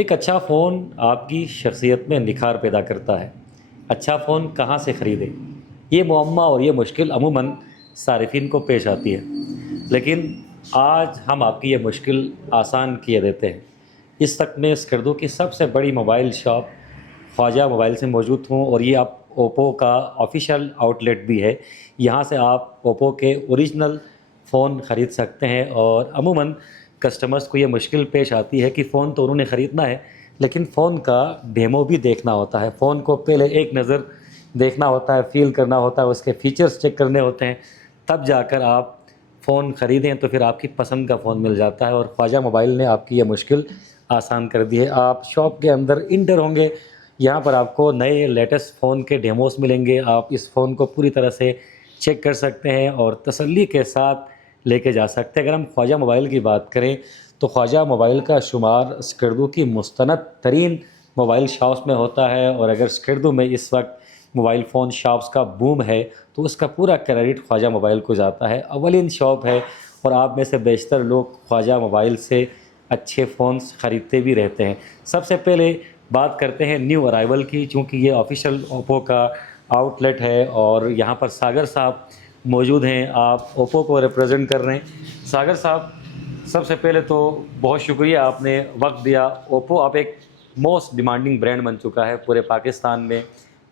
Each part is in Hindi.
एक अच्छा फ़ोन आपकी शख्सियत में निखार पैदा करता है। अच्छा फ़ोन कहाँ से ख़रीदें? ये मुअम्मा और ये मुश्किल अमूमन सारिफ़ीन को पेश आती है। लेकिन आज हम आपकी ये मुश्किल आसान किए देते हैं। इस तक में स्कर्दू की सबसे बड़ी मोबाइल शॉप ख्वाजा मोबाइल से मौजूद हूँ और ये आप ओप्पो का ऑफ़िशियल आउटलेट भी है। यहाँ से आप ओप्पो के ओरिजिनल फ़ोन ख़रीद सकते हैं और अमूमन कस्टमर्स को ये मुश्किल पेश आती है कि फ़ोन तो उन्होंने ख़रीदना है, लेकिन फ़ोन का डेमो भी देखना होता है। फ़ोन को पहले एक नज़र देखना होता है, फ़ील करना होता है, उसके फ़ीचर्स चेक करने होते हैं, तब जाकर आप फ़ोन ख़रीदें तो फिर आपकी पसंद का फ़ोन मिल जाता है। और ख्वाजा मोबाइल ने आपकी ये मुश्किल आसान कर दी है। आप शॉप के अंदर इंटर होंगे, यहाँ पर आपको नए लेटेस्ट फ़ोन के डेमोस मिलेंगे। आप इस फ़ोन को पूरी तरह से चेक कर सकते हैं और तसल्ली के साथ लेके जा सकते हैं। अगर हम ख्वाजा मोबाइल की बात करें तो ख्वाजा मोबाइल का शुमार स्कर्दू की मुस्तनद तरीन मोबाइल शॉप्स में होता है और अगर स्कर्दू में इस वक्त मोबाइल फ़ोन शॉप्स का बूम है तो उसका पूरा क्रेडिट ख्वाजा मोबाइल को जाता है। अवलिन शॉप है और आप में से बेशतर लोग ख्वाजा मोबाइल से अच्छे फ़ोन्स ख़रीदते भी रहते हैं। सबसे पहले बात करते हैं न्यू अराइवल की, चूँकि ये ऑफ़िशियल ओप्पो का आउटलेट है और यहाँ पर सागर साहब मौजूद हैं। आप ओप्पो को रिप्रेजेंट कर रहे हैं। सागर साहब, सबसे पहले तो बहुत शुक्रिया आपने वक्त दिया। ओप्पो आप एक मोस्ट डिमांडिंग ब्रांड बन चुका है, पूरे पाकिस्तान में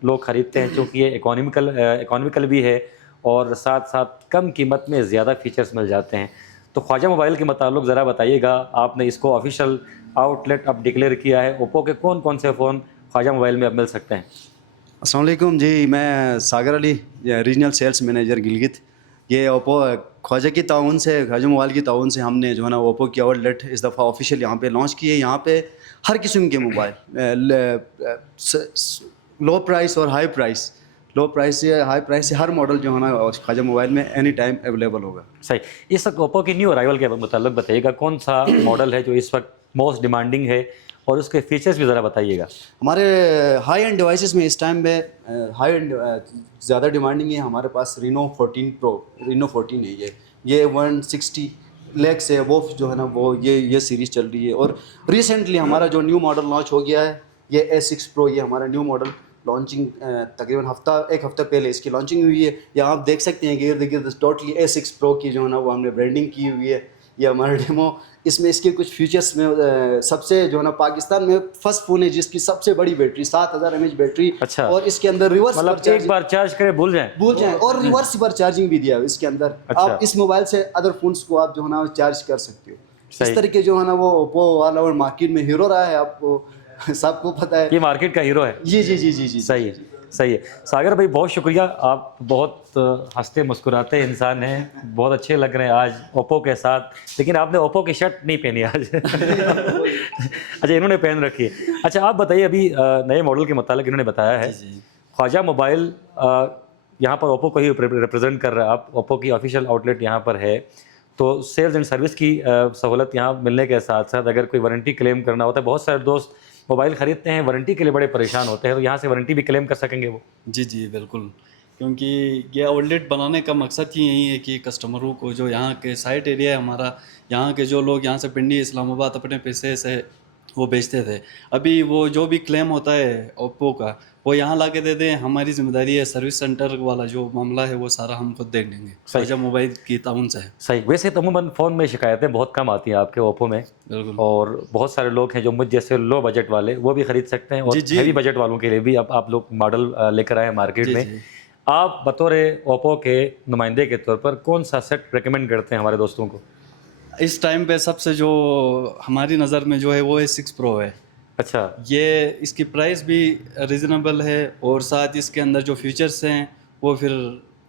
लोग ख़रीदते हैं क्योंकि ये इकोनॉमिकल भी है और साथ साथ कम कीमत में ज़्यादा फीचर्स मिल जाते हैं। तो ख्वाजा मोबाइल के मुताल्लिक़ ज़रा बताइएगा, आपने इसको ऑफिशियल आउटलेट अब डिक्लेयर किया है, ओप्पो के कौन कौन से फ़ोन ख्वाजा मोबाइल में अब मिल सकते हैं? अस्सलाम वालेकुम जी, मैं Sagar Ali, regional sales manager Gilgit. ये ओप्पो ख्वाजा की ताउन से, ख्वाजा मोबाइल की ताउन से हमने जो है ना ओप्पो की आउटलेट इस दफ़ा ऑफिशियल यहाँ पे लॉन्च किए। यहाँ पे हर किस्म के मोबाइल, लो प्राइस और हाई प्राइस, लो प्राइस से हाई प्राइस से हर मॉडल जो है ना ख्वाजा मोबाइल में एनी टाइम अवेलेबल होगा। सही। इस वक्त ओप्पो की न्यू अराइवल के मुताल्लिक़ बताइएगा, कौन सा मॉडल है जो इस वक्त मोस्ट डिमांडिंग है और उसके फीचर्स भी ज़रा बताइएगा। हमारे हाई एंड डिवाइसेस में इस टाइम में हाई एंड ज़्यादा डिमांडिंग है हमारे पास रीनो 14 प्रो, रीनो 14 है ये 160 लाख से वो जो है ना वो ये सीरीज़ चल रही है। और रिसेंटली हमारा जो न्यू मॉडल लॉन्च हो गया है ये A6 प्रो, ये हमारा न्यू मॉडल लॉन्चिंग तकरीबन एक हफ़्ता पहले इसकी लॉन्चिंग हुई है। यहाँ आप देख सकते हैं कि इर्द गिर्द टोटली A6 प्रो की जो है ना वो हमने ब्रांडिंग की हुई है। ये हमारा डेमो, इसमें इसके कुछ फीचर्स में सबसे जो है ना पाकिस्तान में फर्स्ट फ़ोन है जिसकी सबसे बड़ी बैटरी 7000 mAh बैटरी। अच्छा, और इसके अंदर रिवर्स मतलब एक बार चार्ज करें भूल जाएं। और रिवर्स पर चार्जिंग भी दिया है इसके अंदर। अच्छा। आप इस मोबाइल से अदर फोन्स को आप जो है ना चार्ज कर सकते हो। सही। इस तरीके जो है ना वो ओप्पो ऑल ओवर मार्केट में हीरो रहा है, आपको सबको पता है, ये मार्केट का हीरो है। जी जी जी जी जी सही है, सही है। सागर भाई बहुत शुक्रिया, आप बहुत हंसते मुस्कुराते इंसान हैं, बहुत अच्छे लग रहे हैं आज ओप्पो के साथ। लेकिन आपने ओप्पो की शर्ट नहीं पहनी आज। अच्छा, इन्होंने पहन रखी है। अच्छा, आप बताइए, अभी नए मॉडल के मुताबिक इन्होंने बताया है ख्वाजा मोबाइल यहाँ पर ओप्पो को ही रिप्रेजेंट कर रहा है। आप ओप्पो की ऑफिशियल आउटलेट यहाँ पर है, तो सेल्स एंड सर्विस की सहूलत यहाँ मिलने के साथ साथ अगर कोई वारंटी क्लेम करना होता है, बहुत सारे दोस्त मोबाइल ख़रीदते हैं वारंटी के लिए बड़े परेशान होते हैं, तो यहाँ से वारंटी भी क्लेम कर सकेंगे वो? जी जी बिल्कुल, क्योंकि ये आउटलेट बनाने का मकसद ही यही है कि कस्टमरों को, जो यहाँ के साइट एरिया है हमारा, यहाँ के जो लोग यहाँ से पिंडी इस्लामाबाद अपने पैसे से वो बेचते थे, अभी वो जो भी क्लेम होता है ओप्पो का वो यहाँ ला के दे दें, हमारी जिम्मेदारी है। सर्विस सेंटर वाला जो मामला है वो सारा हम खुद देख लेंगे, ख्वाजा मोबाइल की ताउन से है। सही। वैसे तो अमूमन फ़ोन में शिकायतें बहुत कम आती हैं आपके ओप्पो में, बिल्कुल, और बहुत सारे लोग हैं जो मुझ जैसे लो बजट वाले वो भी ख़रीद सकते हैं, और हैवी बजट वालों के लिए भी अब आप लोग मॉडल लेकर आए हैं मार्केट में। आप बतौर ओप्पो के नुमाइंदे के तौर पर कौन सा सेट रिकमेंड करते हैं हमारे दोस्तों को? इस टाइम पे सबसे जो हमारी नज़र में जो है वो A6 प्रो है। अच्छा, ये इसकी प्राइस भी रिजनेबल है और साथ इसके अंदर जो फीचर्स हैं वो फिर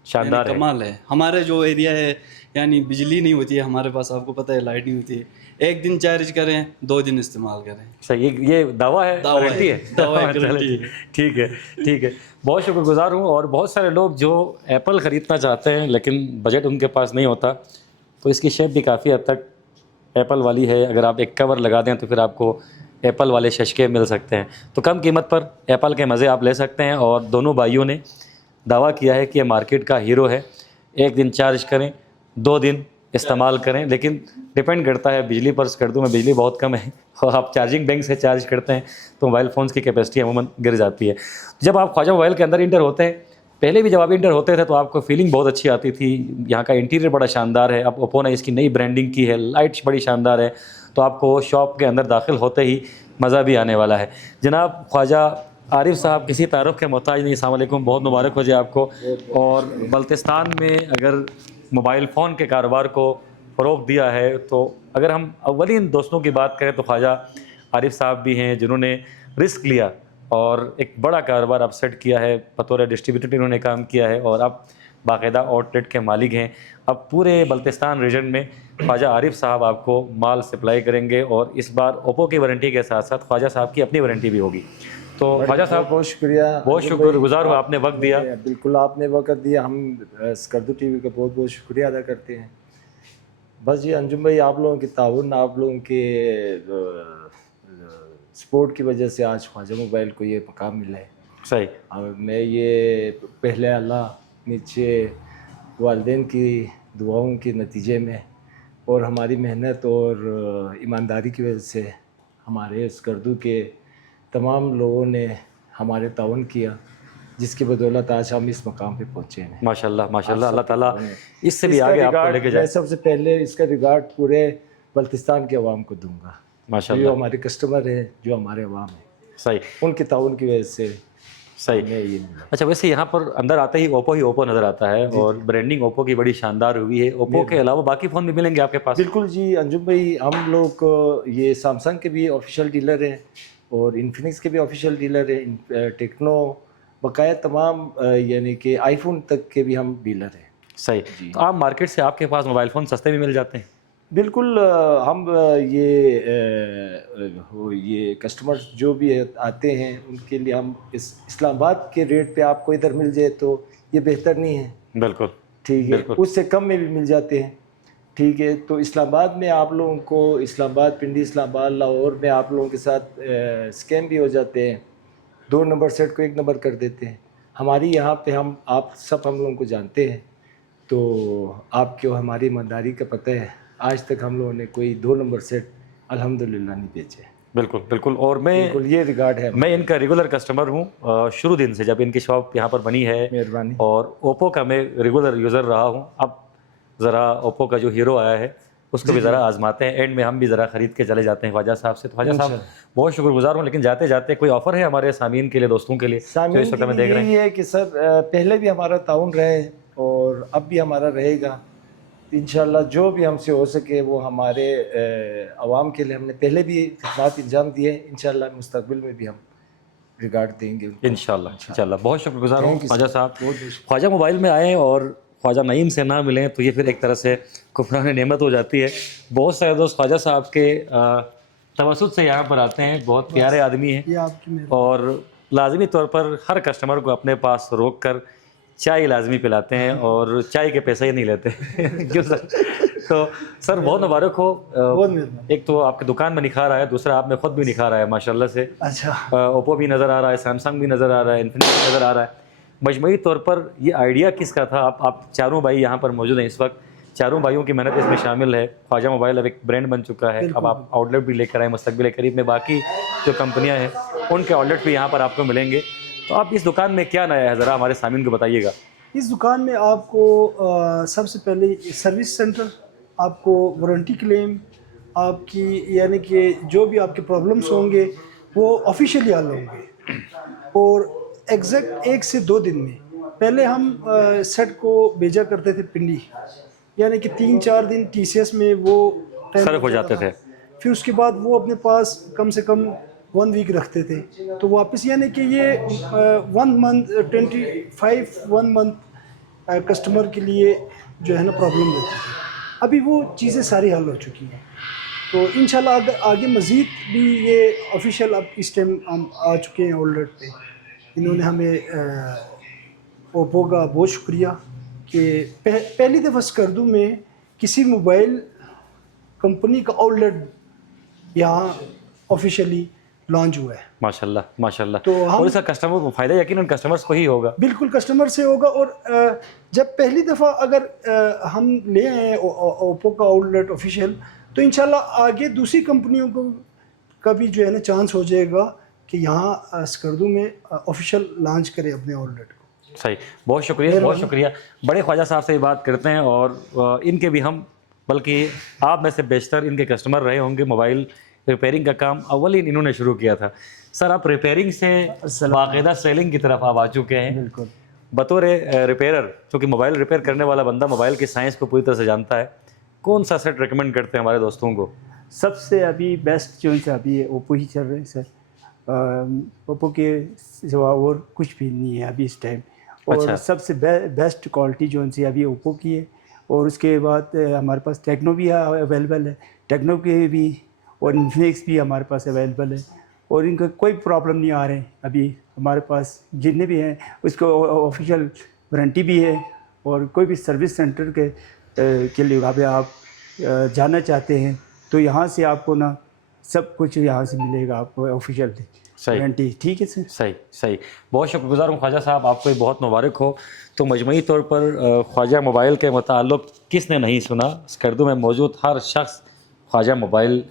शानदार है। कमाल है। हमारे जो एरिया है यानी बिजली नहीं होती है हमारे पास, आपको पता है, लाइट नहीं होती है। एक दिन चार्ज करें, 2 दिन इस्तेमाल करें। सही, ये दावा है, गारंटी है? दावा है, चलो, गारंटी है। ठीक है, ठीक है। बहुत शुक्रगुजार हूँ। और बहुत सारे लोग जो एप्पल ख़रीदना चाहते हैं लेकिन बजट उनके पास नहीं होता, तो इसकी शेप भी काफ़ी हद तक एप्पल वाली है। अगर आप एक कवर लगा दें तो फिर आपको एप्पल वाले शशके मिल सकते हैं। तो कम कीमत पर एप्पल के मज़े आप ले सकते हैं। और दोनों भाइयों ने दावा किया है कि ये मार्केट का हीरो है। एक दिन चार्ज करें, 2 दिन इस्तेमाल करें, लेकिन डिपेंड करता है बिजली पर। स्कर्दू में बिजली बहुत कम है और आप चार्जिंग बैंक से चार्ज करते हैं तो मोबाइल फ़ोन्स की कैपेसिटी अमूमन गिर जाती है। जब आप ख्वाजा मोबाइल के अंदर इंटर होते हैं, पहले भी जब आप इंटर होते थे तो आपको फीलिंग बहुत अच्छी आती थी। यहाँ का इंटीरियर बड़ा शानदार है। अब ओप्पो ने इसकी नई ब्रांडिंग की है, लाइट्स बड़ी शानदार है, तो आपको शॉप के अंदर दाखिल होते ही मज़ा भी आने वाला है। जनाब ख्वाजा आरिफ साहब किसी तारुफ के मोहताज नहीं। अस्सलाम वालेकुम, बहुत मुबारक हो जाए आपको। और बल्तिस्तान में अगर मोबाइल फ़ोन के कारोबार को फ़रोग़ दिया है, तो अगर हम अव्वलीन दोस्तों की बात करें तो ख्वाजा आरिफ साहब भी हैं जिन्होंने रिस्क लिया और एक बड़ा कारोबार अब सेट किया है। बतौर डिस्ट्रीब्यूटर इन्होंने काम किया है और अब बाकायदा आउटलेट के मालिक हैं। अब पूरे बल्तिस्तान रीजन में ख्वाजा आरिफ साहब आपको माल सप्लाई करेंगे और इस बार ओप्पो की वारंटी के साथ साथ ख्वाजा साहब की अपनी वारंटी भी होगी। तो ख्वाजा साहब बहुत शुक्रिया, बहुत शुक्रगुजार हूँ, आपने वक्त दिया। बिल्कुल आपने वक्त दिया, हम स्कर्दू टीवी का बहुत बहुत शुक्रिया अदा करते हैं। बस ये अंजुम भाई, आप लोगों के ताउन, आप लोगों के सपोर्ट की वजह से आज ख्वाजा मोबाइल को ये मकाम मिला है। सही। और मैं ये पहले अल्लाह, नीचे वालिदैन की दुआओं के नतीजे में और हमारी मेहनत और ईमानदारी की वजह से हमारे स्कर्दू के तमाम लोगों ने हमारे ताउन किया, जिसकी बदौलत आज हम इस मकाम पे पहुँचे हैं। माशाल्लाह माशाल्लाह, अल्लाह ताला इससे भी इसका आगे आपको रिगार्ड लेके मैं जाए। सबसे पहले इसका रिगार्ड पूरे बल्तिस्तान के अवाम को दूंगा, जो माशाल्लाह। हमारे कस्टमर हैं, जो हमारे अवाम हैं, सही उनके ताउन की वजह से सही। हमें ये मिला। अच्छा, वैसे यहाँ पर अंदर आते ही ओप्पो नज़र आता है और ब्रांडिंग ओप्पो की बड़ी शानदार हुई है। ओप्पो के अलावा बाकी फ़ोन भी मिलेंगे आपके पास? बिल्कुल जी अंजुम भाई, हम लोग ये सैमसंग के भी ऑफिशियल डीलर हैं और इन्फिनिक्स के भी ऑफिशियल डीलर हैं, टेक्नो, बकाया तमाम यानी कि आईफोन तक के भी हम डीलर हैं। सही। तो आप मार्केट से आपके पास मोबाइल फ़ोन सस्ते भी मिल जाते हैं? बिल्कुल, हम ये कस्टमर्स जो भी आते हैं उनके लिए हम इस्लामाबाद के रेट पे आपको इधर मिल जाए तो ये बेहतर नहीं है। बिल्कुल ठीक है, उससे कम में भी मिल जाते हैं। ठीक है, तो इस्लामाबाद में आप लोगों को, इस्लामाबाद, पिंडी इस्लामाबाद, लाहौर में आप लोगों के साथ स्कैम भी हो जाते हैं, 2 नंबर सेट को 1 नंबर कर देते हैं। हमारी यहाँ पे आप सब हम लोगों को जानते हैं, तो आपको हमारी ईमानदारी का पता है। आज तक हम लोगों ने कोई 2 नंबर सेट अल्हम्दुलिल्लाह नहीं बेचे। बिल्कुल बिल्कुल। और मैं ये रिगार्ड है, मैं इनका रेगुलर कस्टमर हूँ शुरू दिन से, जब इनकी शॉप यहाँ पर बनी है। मेहरबानी। और ओप्पो का मैं रेगुलर यूज़र रहा हूँ। अब ज़रा ओप्पो का जो हीरो आया है उसको भी ज़रा आजमाते हैं, एंड में हम भी ज़रा ख़रीद के चले जाते हैं ख्वाजा साहब से। तो ख्वाजा साहब बहुत शुक्रगुजार हूँ, लेकिन जाते जाते कोई ऑफ़र है हमारे सामीन के लिए, दोस्तों के लिए जो इस वक्त हमें देख रहे हैं? यही है कि सर, पहले भी हमारा ताउन रहे और अब भी हमारा रहेगा इंशाल्लाह। जो भी हमसे हो सके वो हमारे अवाम के लिए हमने पहले भी खिदमत इंजाम दिए, इंशाल्लाह मुस्तकबिल में भी हम रिगार्ड देंगे इंशाल्लाह इंशाल्लाह। बहुत शुक्रगुजार हूँ ख्वाजा साहब। ख्वाजा मोबाइल में आएँ और ख्वाजा नईम से ना मिलें तो ये फिर एक तरह से कुफरान नेमत हो जाती है। बहुत सारे दोस्त ख्वाजा साहब के तवसुत से यहाँ पर आते हैं, बहुत प्यारे आदमी हैं और लाजमी तौर पर हर कस्टमर को अपने पास रोक कर चाय लाजमी पिलाते हैं और चाय के पैसे ही नहीं लेते क्यों सर? तो सर बहुत मुबारक हो। एक तो आपकी दुकान में निखार आया, दूसरा आप में खुद भी निखार आया माशाल्लाह से। अच्छा, ओप्पो भी नज़र आ रहा है, सैमसंग भी नज़र आ रहा है, इन्फिनिक्स भी नज़र आ रहा है। मजमूई तौर पर ये आइडिया किसका था? आप चारों भाई यहाँ पर मौजूद हैं इस वक्त, चारों भाइयों की मेहनत इसमें शामिल है। ख्वाजा मोबाइल अब एक ब्रांड बन चुका है, अब आप आउटलेट भी लेकर आए, मुस्तकबिल करीब में बाकी जो कंपनियाँ हैं उनके आउटलेट भी यहाँ पर आपको मिलेंगे। तो आप इस दुकान में क्या नया है, ज़रा हमारे सामीन को बताइएगा। इस दुकान में आपको सबसे पहले सर्विस सेंटर, आपको वारंटी क्लेम, आपकी यानी कि जो भी आपके प्रॉब्लम्स होंगे वो ऑफिशियली हल होंगे और एग्जैक्ट 1 से 2 दिन में। पहले हम सेट को भेजा करते थे पिंडी, यानी कि 3-4 दिन TCS में वो सर्व हो जाते थे। फिर उसके बाद वो अपने पास कम से कम 1 वीक रखते थे, तो वापस यानी कि ये 1 मंथ 1 मंथ कस्टमर के लिए जो है ना प्रॉब्लम देते थे। अभी वो चीज़ें सारी हल हो चुकी हैं, तो इंशाल्लाह आगे मज़ीद भी ये ऑफिशियल अब इस टाइम हम आ चुके हैं आउटलेट पे। इन्होंने हमें ओप्पो का बहुत शुक्रिया कि पहली दफ़ा स्कर्दू में किसी मोबाइल कंपनी का आउटलेट यहाँ ऑफिशियली लॉन्च हुआ है। माशाल्लाह माशाल्लाह। तो हम- और इसका कस्टमर को फ़ायदा यकीनन कस्टमर्स को ही होगा। बिल्कुल कस्टमर से होगा। और जब पहली दफ़ा अगर हम ले आए ओप्पो का आउटलेट ऑफिशियल, तो इंशाल्लाह आगे दूसरी कंपनियों को का भी जो है ना चांस हो जाएगा कि यहाँ स्कर्दू में ऑफिशियल लॉन्च करे अपने आउटलेट को। सही, बहुत शुक्रिया बहुत शुक्रिया। बड़े ख्वाजा साहब से बात करते हैं और इनके भी हम, बल्कि आप में से बेशतर इनके कस्टमर रहे होंगे। मोबाइल रिपेयरिंग का काम अव्वलीन इन्होंने शुरू किया था। सर, आप रिपेयरिंग से बाकायदा सेलिंग की तरफ आप आ चुके हैं। बिल्कुल। बतौर रिपेयरर, क्योंकि मोबाइल रिपेयर करने वाला बंदा मोबाइल की साइंस को पूरी तरह से जानता है, कौन सा सेट रिकमेंड करते हैं हमारे दोस्तों को? सबसे अभी बेस्ट जो है अभी ओप्पो ही चल रहे हैं सर। ओप्पो के सिवा और कुछ भी नहीं है अभी इस टाइम। और अच्छा। सबसे बेस्ट क्वालिटी जो है अभी ओप्पो की है। और उसके बाद हमारे पास टेक्नो भी अवेलेबल है, टेक्नो के भी, और इन्फिनिक्स भी हमारे पास अवेलेबल है। और इनका कोई प्रॉब्लम नहीं आ रहे हैं अभी हमारे पास जितने भी हैं। उसको ऑफिशियल वारंटी भी है। और कोई भी सर्विस सेंटर के लिए वहाँ पे आप जाना चाहते हैं तो यहाँ से आपको ना सब कुछ यहाँ से मिलेगा आपको ऑफिशियल सही। गारंटी। ठीक है सर। सही सही, बहुत शुक्रगुजार हूँ ख्वाजा साहब, आपको भी बहुत मुबारक हो। तो मजमूई तौर पर ख्वाजा मोबाइल के मुताल्लिक़ किसने नहीं सुना, स्कर्दू में मौजूद हर शख्स ख्वाजा मोबाइल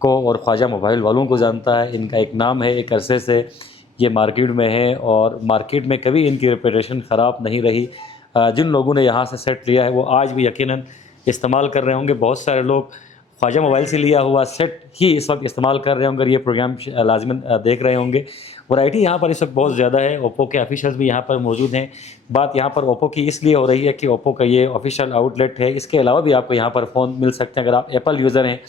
को और ख्वाजा मोबाइल वालों को जानता है। इनका एक नाम है, एक अरसे से ये मार्केट में है और मार्केट में कभी इनकी रेपुटेशन ख़राब नहीं रही। जिन लोगों ने यहाँ से सेट लिया है वो आज भी यकीनन इस्तेमाल कर रहे होंगे। बहुत सारे लोग ख्वाजा मोबाइल से लिया हुआ सेट ही इस वक्त इस्तेमाल कर रहे होंगे, ये प्रोग्राम लाजमन देख रहे होंगे। वैरायटी यहाँ पर इस वक्त बहुत ज़्यादा है। ओप्पो के ऑफिशियल्स भी यहाँ पर मौजूद हैं। बात यहाँ पर ओप्पो की इसलिए हो रही है कि ओप्पो का ये ऑफिशियल आउटलेट है। इसके अलावा भी आपको यहाँ पर फ़ोन मिल सकते हैं। अगर आप एप्पल यूज़र हैं,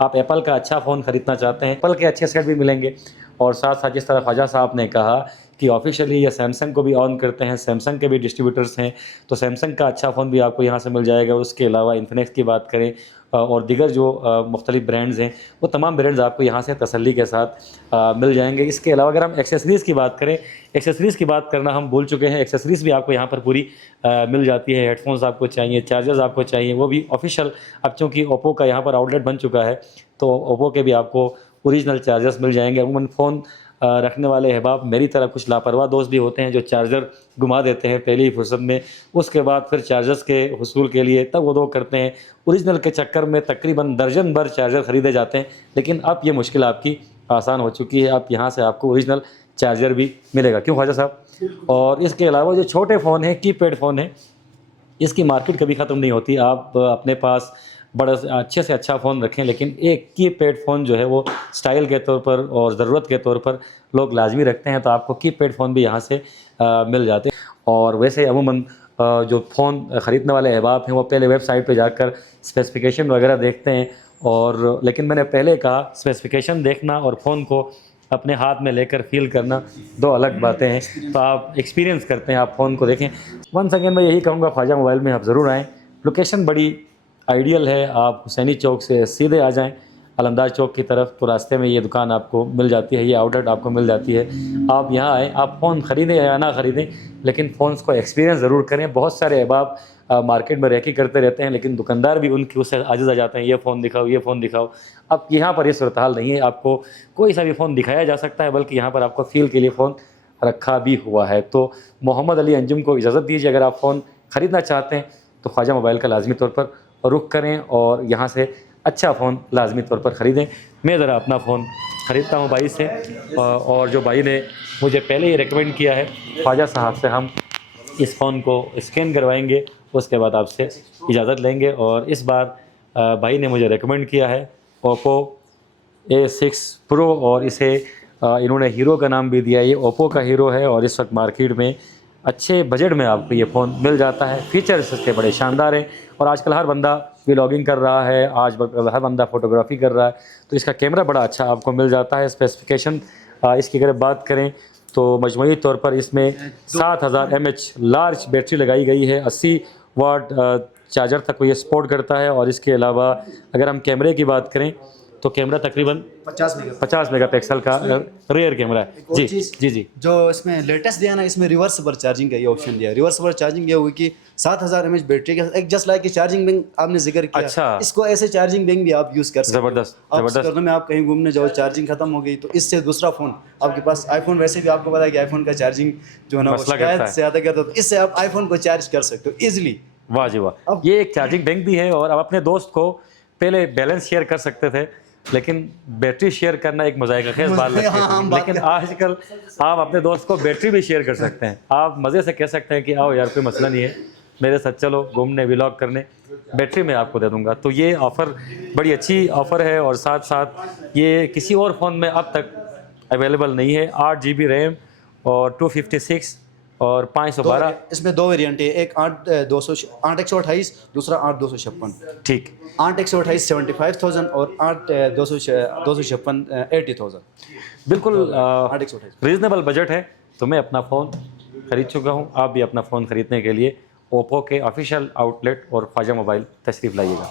आप एप्पल का अच्छा फ़ोन ख़रीदना चाहते हैं, एप्पल के अच्छे सेट भी मिलेंगे। और साथ साथ जिस तरह ख्वाजा साहब ने कहा कि ऑफिशियली ये सैमसंग को भी ऑन करते हैं, सैमसंग के भी डिस्ट्रीब्यूटर्स हैं, तो सैमसंग का अच्छा फ़ोन भी आपको यहाँ से मिल जाएगा। उसके अलावा इन्फिनिक्स की बात करें और दीगर जो मुख्तलिफ ब्रांड्स हैं, वो तमाम ब्रांड्स आपको यहाँ से तसल्ली के साथ मिल जाएंगे। इसके अलावा अगर हम एक्सेसरीज़ की बात करें, एक्सेसरीज़ की बात करना हम भूल चुके हैं। एक्सेसरीज़ भी आपको यहाँ पर पूरी मिल जाती है। हेडफोन्स आपको चाहिए, चार्जर्स आपको चाहिए, वो भी ऑफिशियल। अब चूँकि ओप्पो का यहाँ पर आउटलेट बन चुका है तो ओप्पो के भी आपको ओरिजिनल चार्जर्स मिल जाएंगे। अमूमन फ़ोन रखने वाले अहबाब मेरी तरह कुछ लापरवाह दोस्त भी होते हैं जो चार्जर घुमा देते हैं पहली ही फुर्सत में, उसके बाद फिर चार्जर्स के हुसूल के लिए तब वो दो करते हैं। ओरिजिनल के चक्कर में तकरीबन दर्जन भर चार्जर ख़रीदे जाते हैं। लेकिन अब ये मुश्किल आपकी आसान हो चुकी है। अब यहाँ से आपको ओरिजिनल चार्जर भी मिलेगा, क्यों ख्वाजा साहब? और इसके अलावा जो छोटे फ़ोन हैं, कीपैड फ़ोन है, इसकी मार्केट कभी ख़त्म नहीं होती। आप अपने पास बड़ा अच्छे से अच्छा फ़ोन रखें, लेकिन एक कीपैड फ़ोन जो है वो स्टाइल के तौर पर और ज़रूरत के तौर पर लोग लाजमी रखते हैं, तो आपको कीपैड फ़ोन भी यहाँ से मिल जाते हैं। और वैसे अमूमन जो फ़ोन ख़रीदने वाले अहबाब हैं वो पहले वेबसाइट पे जाकर स्पेसिफ़िकेशन वगैरह देखते हैं। और लेकिन मैंने पहले कहा, स्पेसिफ़िकेशन देखना और फ़ोन को अपने हाथ में लेकर फील करना दो अलग बातें हैं। तो आप एक्सपीरियंस करते हैं, आप फ़ोन को देखें। वंस अगेन मैं यही कहूँगा, ख्वाजा मोबाइल में आप ज़रूर आएँ। लोकेशन बड़ी आइडियल है। आप हुसैनी चौक से सीधे आ जाएं अलमदाज चौक की तरफ, तो रास्ते में ये दुकान आपको मिल जाती है, ये आउटलेट आपको मिल जाती है। आप यहाँ आएँ, आप फ़ोन ख़रीदें या ना ख़रीदें, लेकिन फ़ोन्स को एक्सपीरियंस ज़रूर करें। बहुत सारे अहबाब मार्केट में रैकी करते रहते हैं, लेकिन दुकानदार भी उनकी उससे आजिज़ आ जाते हैं, ये फ़ोन दिखाओ, ये फ़ोन दिखाओ। अब यहाँ पर ये सूरत हाल नहीं है, आपको कोई सा भी फ़ोन दिखाया जा सकता है, बल्कि यहाँ पर आपको फ़ील के लिए फ़ोन रखा भी हुआ है। तो मोहम्मद अली अंजुम को इजाज़त दीजिए। अगर आप फ़ोन ख़रीदना चाहते हैं तो ख्वाजा मोबाइल का लाजमी तौर पर रुख करें और यहाँ से अच्छा फ़ोन लाजमी तौर पर ख़रीदें। मैं ज़रा अपना फ़ोन ख़रीदता हूँ भाई से, और जो भाई ने मुझे पहले ही रेकमेंड किया है, ख्वाजा साहब से हम इस फ़ोन को स्कैन करवाएंगे, उसके बाद आपसे इजाज़त लेंगे। और इस बार भाई ने मुझे रेकमेंड किया है ओप्पो A6 प्रो, और इसे इन्होंने हीरो का नाम भी दिया। ये ओप्पो का हीरो है और इस वक्त मार्केट में अच्छे बजट में आपको ये फ़ोन मिल जाता है। फीचर्स इसके बड़े शानदार हैं और आजकल हर बंदा व्लॉगिंग कर रहा है, हर बंदा फ़ोटोग्राफ़ी कर रहा है, तो इसका कैमरा बड़ा अच्छा आपको मिल जाता है। स्पेसिफिकेशन इसकी अगर बात करें तो मजमूई तौर पर इसमें 7000 mAh लार्ज बैटरी लगाई गई है, 80 वाट चार्जर तक को ये सपोर्ट करता है। और इसके अलावा अगर हम कैमरे की बात करें तो कैमरा तकरीबन 50 मेगापिक्सल का रियर कैमरा है। और जी चीज़ जी जी जो इसमें लेटेस्ट दिया ना, इसमें रिवर्सिबल चार्जिंग का ये ऑप्शन दिया है। रिवर्सिबल चार्जिंग ये हुई कि 7000 mAh बैटरी का एक जस्ट लाइक चार्जिंग बैंक आपने जिक्र किया, अच्छा। इसको ऐसे चार्जिंग बैंक भी आप यूज़ कर सकते हो। ज़बरदस्त, आप ज़बरदस्त। करने में आप कहीं घूमने जाओ, चार्जिंग खत्म हो गई तो इससे दूसरा फ़ोन आपके पास, आईफोन वैसे भी आपको पता है कि आईफोन का चार्जिंग जो है ना वो मसला करता शिकायत है। से ज़्यादा करता है, तो इससे आप आईफोन को चार्ज कर सकते हो ईजिली। वाह जी वाह, ये एक चार्जिंग बैंक भी है। और आप अपने दोस्त को पहले बैलेंस शेयर कर सकते थे, लेकिन बैटरी शेयर करना एक मज़ाक़ खेज़ बात लगती हाँ, थी। बात लेकिन आजकल आप अपने दोस्त को बैटरी भी शेयर कर सकते हैं। आप मज़े से कह सकते हैं कि आओ यार कोई मसला नहीं है, मेरे साथ चलो घूमने, व्लॉग करने, बैटरी मैं आपको दे दूंगा। तो ये ऑफ़र बड़ी अच्छी ऑफ़र है, और साथ साथ ये किसी और फ़ोन में अब तक अवेलेबल नहीं है। 8 GB रैम और 256 और 512। इसमें दो वेरिएंट है, एक 8/128, दूसरा 8/256। ठीक, 8/128 75,000 और 8/256 80,000। बिल्कुल 8/128। रीज़नेबल बजट है। तो मैं अपना फ़ोन ख़रीद चुका हूँ। आप भी अपना फ़ोन ख़रीदने के लिए ओप्पो के ऑफिशियल आउटलेट और ख्वाजा मोबाइल तशरीफ़ लाइएगा।